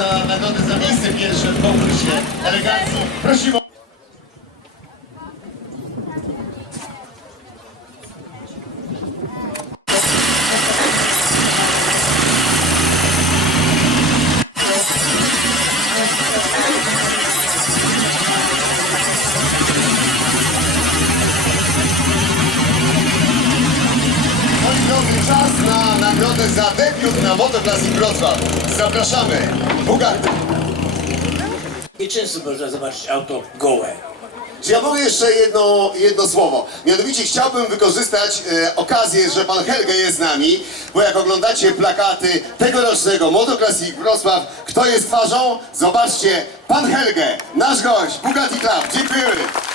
za nagrodę za miejsce pierwsze w konkursie elegancji. Prosimy nagrodę za debiut na Moto Classic Wrocław. Zapraszamy. Bugatti. Nie często można zobaczyć auto gołe. Czy ja mogę jeszcze jedno, jedno słowo? Mianowicie chciałbym wykorzystać e, okazję, że pan Helge jest z nami, bo jak oglądacie plakaty tegorocznego Moto Classic Wrocław, kto jest twarzą? Zobaczcie, pan Helge, nasz gość, Bugatti Club. Dziękujemy.